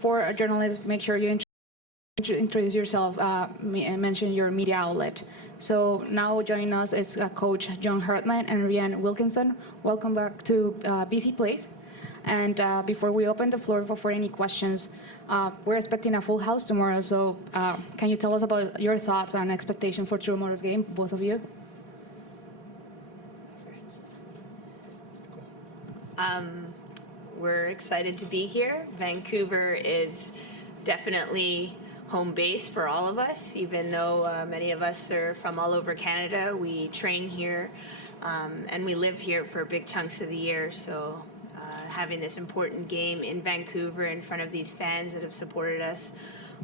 for journalists, make sure you introduce yourself and mention your media outlet. So now joining us is Coach John Hartman and Rhian Wilkinson. Welcome back to BC Place. And before we open the floor for any questions, we're expecting a full house tomorrow. So can you tell us about your thoughts and expectations for tomorrow's game, both of you? We're excited to be here. Vancouver is definitely home base for all of us, even though many of us are from all over Canada. We train here and we live here for big chunks of the year. So having this important game in Vancouver in front of these fans that have supported us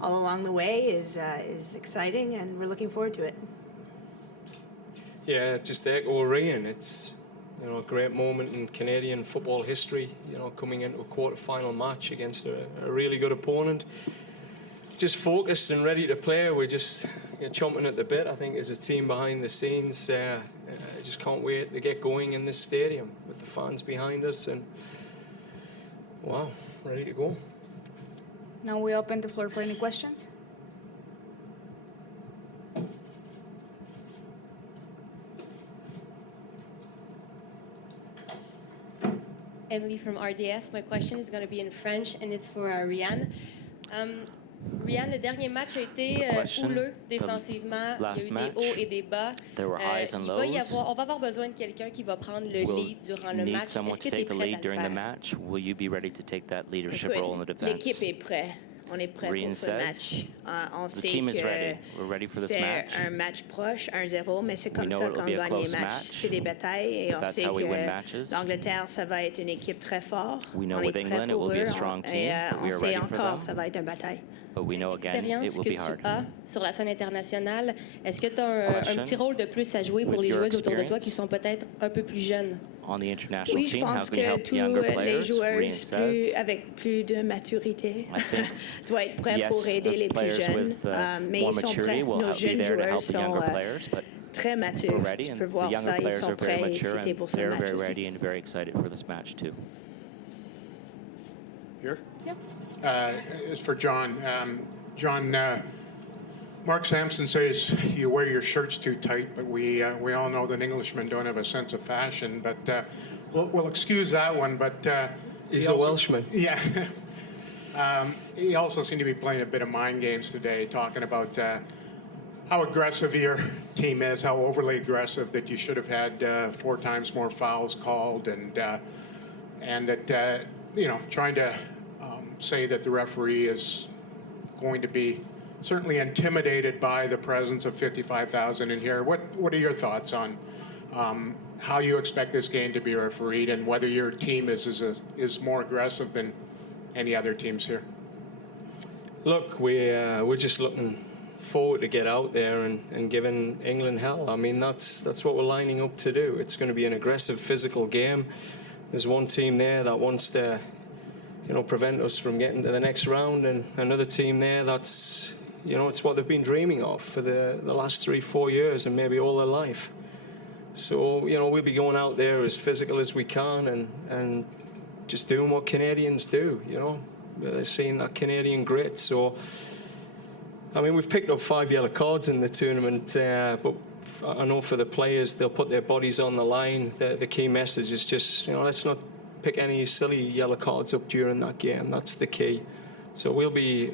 all along the way is exciting, and we're looking forward to it. Yeah, just to echo Rhian, it's a great moment in Canadian football history. Coming into a quarter-final match against a really good opponent, just focused and ready to play. We're just chomping at the bit. I think as a team behind the scenes, I just can't wait to get going in this stadium with the fans behind us, and wow, ready to go. Now we open the floor for any questions. Emily from RDS. My question is going to be in French, and it's for Rhian. Rhian, le dernier match a été houleux défensivement. Il y a eu des hauts et des bas. On va avoir besoin de quelqu'un qui va prendre le lead durant le match. Est-ce que tu es prête à le faire? Will you be ready to take that leadership role in the defense? L'équipe est prête. On est prêt pour ce match. On sait que c'est un match proche, 1-0, mais c'est comme ça qu'on gagne les matchs. C'est des batailles, et on sait que l'Angleterre, ça va être une équipe très forte. On est prêt pour eux, et on sait encore ça va être une bataille. L'expérience que tu as sur la scène internationale, est-ce que tu as un petit rôle de plus à jouer pour les joueuses autour de toi qui sont peut-être un peu plus jeunes? Oui, je pense que tous les joueurs avec plus de maturité doivent être prêts pour aider les plus jeunes, mais ils sont prêts. Nos jeunes joueurs sont très matures. Tu peux voir ça, ils sont prêts et excités pour ce match aussi. Here? Yep. It's for John. John, Mark Sampson says you wear your shirts too tight, but we all know that Englishmen don't have a sense of fashion. But we'll excuse that one. But he's a Welshman. Yeah. He also seemed to be playing a bit of mind games today, talking about how aggressive your team is, how overly aggressive, that you should have had 4 times more fouls called, and that trying to say that the referee is going to be certainly intimidated by the presence of 55,000 in here. What are your thoughts on how you expect this game to be refereed, and whether your team is more aggressive than any other teams here? Look, we're just looking forward to get out there and giving England hell. I mean, that's what we're lining up to do. It's going to be an aggressive, physical game. There's one team there that wants to prevent us from getting to the next round, and another team there that's it's what they've been dreaming of for the last 3-4 years and maybe all their life. So we'll be going out there as physical as we can and just doing what Canadians do. They're seeing that Canadian grit. So I mean, we've picked up 5 yellow cards in the tournament, but I know for the players, they'll put their bodies on the line. The key message is just let's not pick any silly yellow cards up during that game. That's the key. So we'll be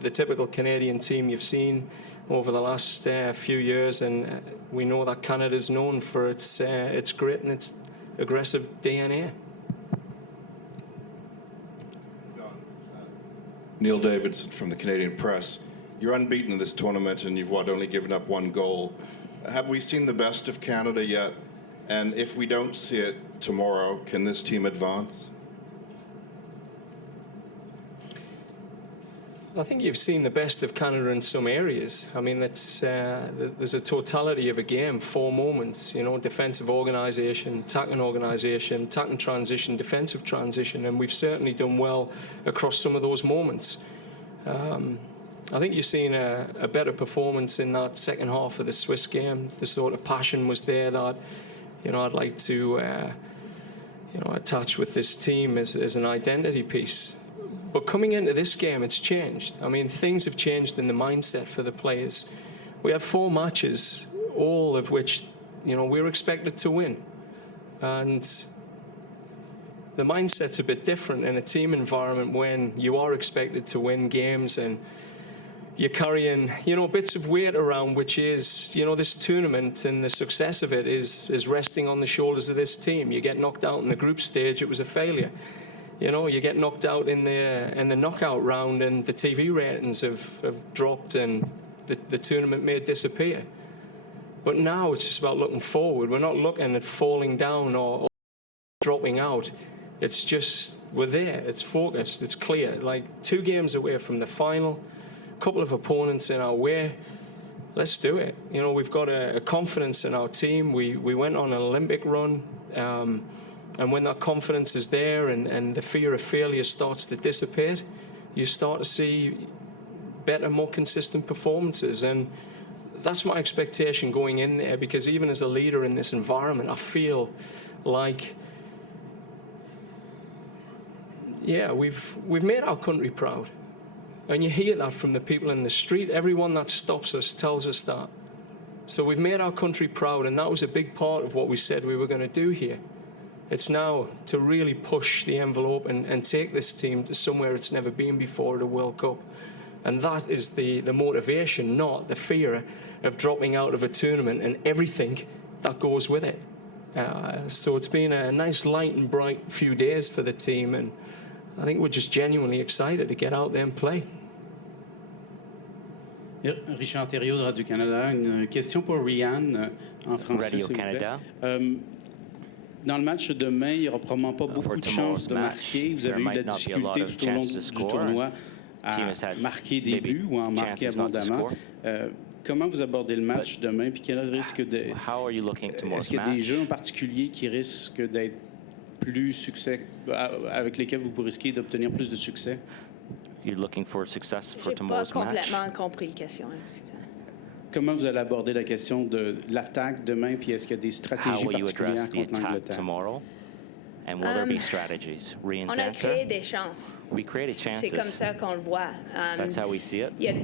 the typical Canadian team you've seen over the last few years, and we know that Canada's known for its grit and its aggressive DNA. Neil Davidson from the Canadian Press. You're unbeaten in this tournament, and you've only given up 1 goal. Have we seen the best of Canada yet? And if we don't see it tomorrow, can this team advance? I think you've seen the best of Canada in some areas. I mean, there's a totality of a game, 4 moments, defensive organisation, attacking transition, defensive transition, and we've certainly done well across some of those moments. I think you've seen a better performance in that second half of the Swiss game. The sort of passion was there that, I'd like to, attach with this team as an identity piece. But coming into this game, it's changed. I mean, things have changed in the mindset for the players. We have 4 matches, all of which, we're expected to win. And the mindset's a bit different in a team environment when you are expected to win games and you're carrying, bits of weight around, which is, this tournament and the success of it is resting on the shoulders of this team. You get knocked out in the group stage, it was a failure. You get knocked out in the knockout round and the TV ratings have dropped and the tournament may disappear. But now it's just about looking forward. We're not looking at falling down or dropping out. It's just, we're there, it's focused, it's clear. Like 2 games away from the final, a couple of opponents in our way. Let's do it. We've got a confidence in our team. We went on an Olympic run. And when that confidence is there and the fear of failure starts to dissipate, you start to see better, more consistent performances. And that's my expectation going in there, because even as a leader in this environment, I feel like, we've made our country proud. And you hear that from the people in the street. Everyone that stops us tells us that. So we've made our country proud, and that was a big part of what we said we were going to do here. It's now to really push the envelope and take this team to somewhere it's never been before at a World Cup. And that is the motivation, not the fear of dropping out of a tournament and everything that goes with it. So it's been a nice, light and bright few days for the team, and I think we're just genuinely excited to get out there and play. Richard Thériault de Radio-Canada, une question pour Rian en français, s'il vous plaît. Dans le match de demain, il n'y aura probablement pas beaucoup de chances de marquer. Vous avez eu de la difficulté tout au long du tournoi à marquer des buts ou à en marquer abondamment. Comment vous abordez le match demain? Puis quel risque de... Est-ce qu'il y a des jeux en particulier qui risquent d'être plus succès, avec lesquels vous risquez d'obtenir plus de succès? You're looking for success for J'ai pas tomorrow's match. complètement compris la question. Comment vous allez aborder la question de l'attaque demain, puis est-ce qu'il y a des stratégies particulières contre l'Angleterre? Tomorrow? And will there be strategies? Rian's On a answer? créé des chances. We created chances. C'est comme ça qu'on le voit. That's how we see it. Il y a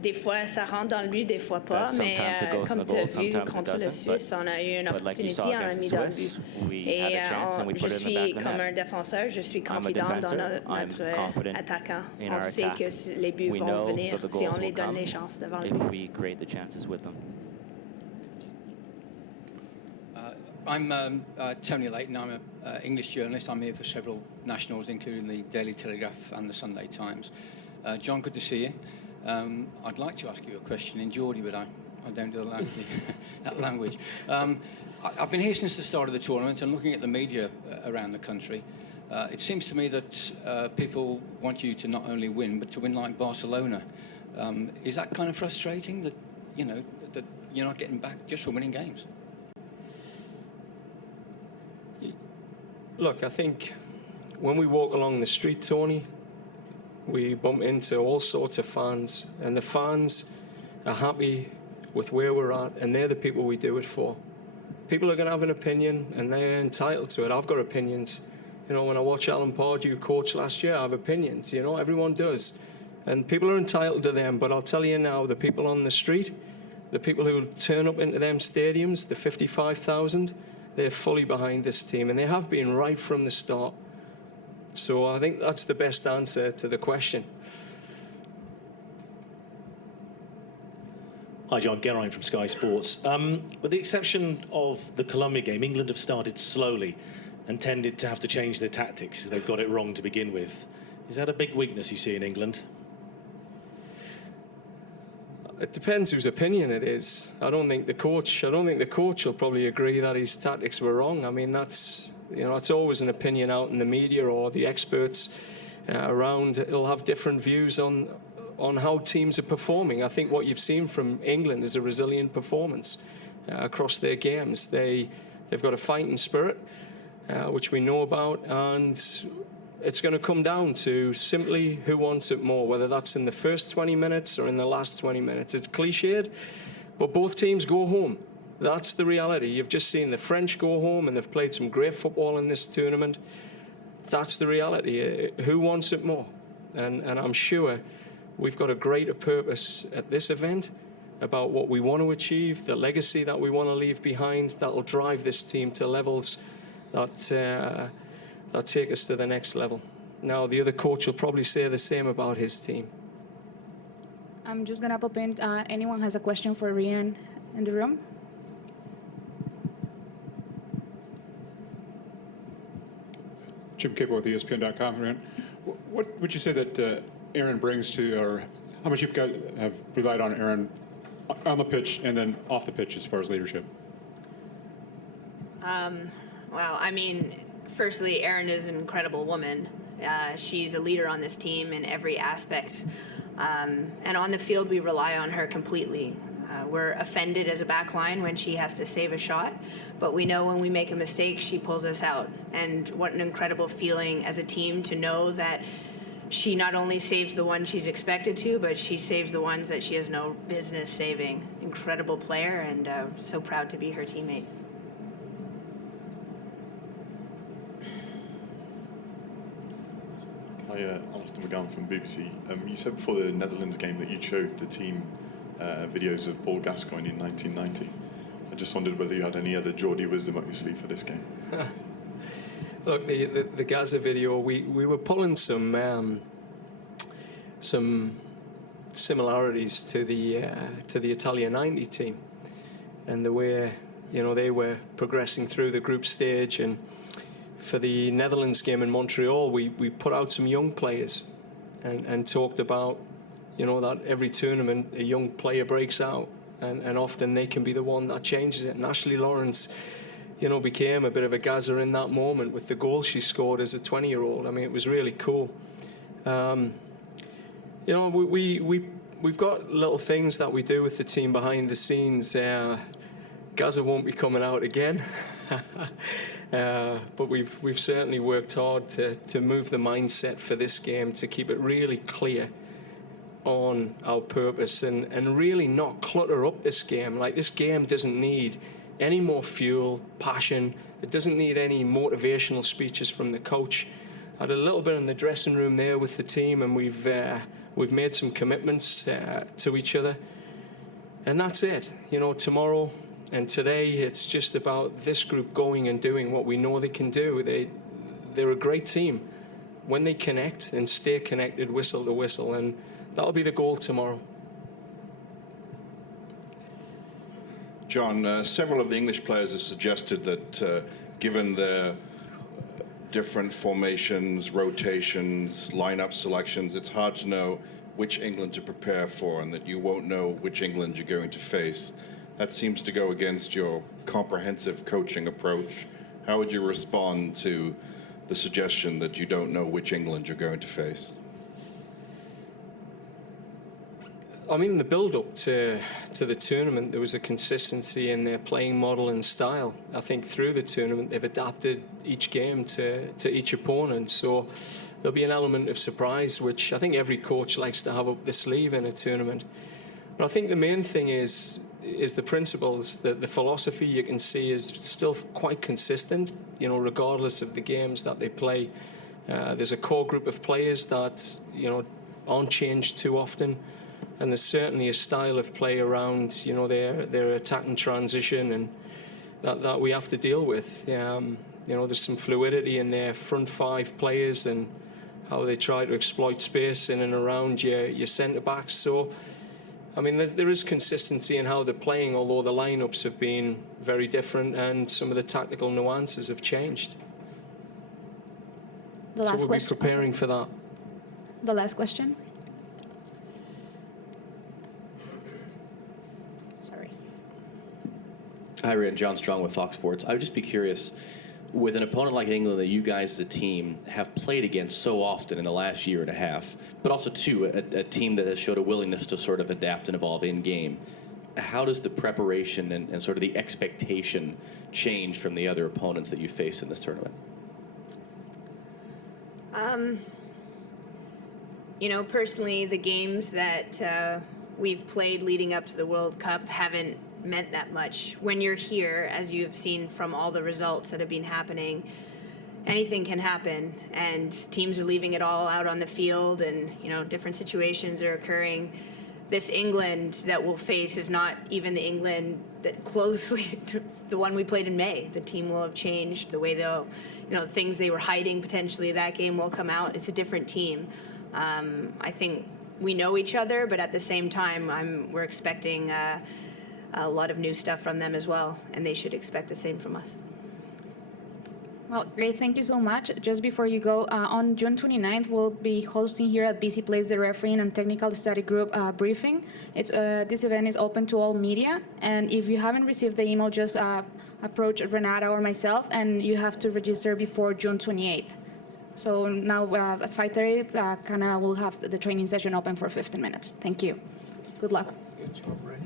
des fois, ça rentre dans le but, des fois pas. Mais Sometimes it goes in comme the tu as goal, vu sometimes it contre le doesn't. Suisse, on a eu une But like you opportunité, saw on a against mis the dans le Swiss, but. we Et had a chance and we je put it in the suis back of the comme un net. défenseur, je suis I'm a confident dans defensor. I'm notre confident attaquant. in On our sait attack. que les buts We vont know venir that the si goals on les will donne come les chances devant le if but. we create the chances with them. I'm Tony Layton. I'm an English journalist. I'm here for several nationals, including the Daily Telegraph and the Sunday Times. John, good to see you. I'd like to ask you a question in Geordie, but I don't do that language. I've been here since the start of the tournament and looking at the media around the country. It seems to me that people want you to not only win, but to win like Barcelona. Is that kind of frustrating that, that you're not getting back just for winning games? Look, I think when we walk along the street, Tony, we bump into all sorts of fans, and the fans are happy with where we're at, and they're the people we do it for. People are going to have an opinion, and they're entitled to it. I've got opinions. When I watch Alan Pardew coach last year, I have opinions. Everyone does. And people are entitled to them, but I'll tell you now, the people on the street, the people who turn up into them stadiums, the 55,000, they're fully behind this team, and they have been right from the start. So I think that's the best answer to the question. Hi, John. Geraint from Sky Sports. With the exception of the Colombia game, England have started slowly and tended to have to change their tactics. They've got it wrong to begin with. Is that a big weakness you see in England? It depends whose opinion it is. I don't think the coach will probably agree that his tactics were wrong. I mean, that's always an opinion out in the media, or the experts around. It'll have different views on how teams are performing. I think what you've seen from England is a resilient performance across their games. They've got a fighting spirit, which we know about, and it's going to come down to simply who wants it more, whether that's in the first 20 minutes or in the last 20 minutes. It's cliched, but both teams go home. That's the reality. You've just seen the French go home, and they've played some great football in this tournament. That's the reality. Who wants it more? And I'm sure we've got a greater purpose at this event about what we want to achieve, the legacy that we want to leave behind that will drive this team to levels that take us to the next level. Now, the other coach will probably say the same about his team. I'm just going to pop in. Anyone has a question for Rian in the room? Jim Capo with ESPN.com. Rian, what would you say that Aaron brings to, or how much have relied on Aaron on the pitch and then off the pitch as far as leadership? Wow, I mean, firstly, Erin is an incredible woman. She's a leader on this team in every aspect. And on the field, we rely on her completely. We're offended as a back line when she has to save a shot, but we know when we make a mistake, she pulls us out. And what an incredible feeling as a team to know that she not only saves the ones she's expected to, but she saves the ones that she has no business saving. Incredible player, and so proud to be her teammate. Hi, Alistair McGann from BBC. You said before the Netherlands game that you showed the team videos of Paul Gascoigne in 1990. I just wondered whether you had any other Geordie wisdom up your sleeve for this game. Look, the Gaza video, we were pulling some similarities to the Italia 90 team, and the way they were progressing through the group stage. And for the Netherlands game in Montreal, we put out some young players and talked about that every tournament a young player breaks out, and often they can be the one that changes it. And Ashley Lawrence became a bit of a Gaza in that moment with the goal she scored as a 20-year-old. I mean, it was really cool. We've got little things that we do with the team behind the scenes. Gaza won't be coming out again, but we've certainly worked hard to move the mindset for this game, to keep it really clear on our purpose and really not clutter up this game. Like, this game doesn't need any more fuel, passion. It doesn't need any motivational speeches from the coach. I had a little bit in the dressing room there with the team, and we've made some commitments to each other, and that's it. Tomorrow and today, it's just about this group going and doing what we know they can do. They're a great team when they connect and stay connected, whistle to whistle, and that'll be the goal tomorrow. John, several of the English players have suggested that given their different formations, rotations, lineup selections, it's hard to know which England to prepare for, and that you won't know which England you're going to face. That seems to go against your comprehensive coaching approach. How would you respond to the suggestion that you don't know which England you're going to face? I mean, the build-up to the tournament, there was a consistency in their playing model and style. I think through the tournament, they've adapted each game to each opponent. So there'll be an element of surprise, which I think every coach likes to have up the sleeve in a tournament. But I think the main thing is the principles, the philosophy you can see is still quite consistent, regardless of the games that they play. There's a core group of players that, aren't changed too often. And there's certainly a style of play around, their attack and transition, and that we have to deal with. There's some fluidity in their front five players and how they try to exploit space in and around your centre backs. So, I mean, there is consistency in how they're playing, although the lineups have been very different and some of the tactical nuances have changed. So we'll be preparing for that. The last question. Hi, Rian. John Strong with Fox Sports. I would just be curious, with an opponent like England that you guys as a team have played against so often in the last year and a half, but also, too, a team that has showed a willingness to sort of adapt and evolve in-game, how does the preparation and sort of the expectation change from the other opponents that you face in this tournament? Personally, the games that we've played leading up to the World Cup haven't meant that much. When you're here, as you've seen from all the results that have been happening, anything can happen, and teams are leaving it all out on the field, and different situations are occurring. This England that we'll face is not even the England that closely to the one we played in May. The team will have changed. The way they'll, things they were hiding potentially that game will come out. It's a different team. I think we know each other, but at the same time, we're expecting a lot of new stuff from them as well, and they should expect the same from us. Well, great. Thank you so much. Just before you go, on June 29th, we'll be hosting here at BC Place the refereeing and technical study group briefing. This event is open to all media, and if you haven't received the email, just approach Renata or myself, and you have to register before June 28th. So now at 5:30, Canada will have the training session open for 15 minutes. Thank you. Good luck. Good job, Ray.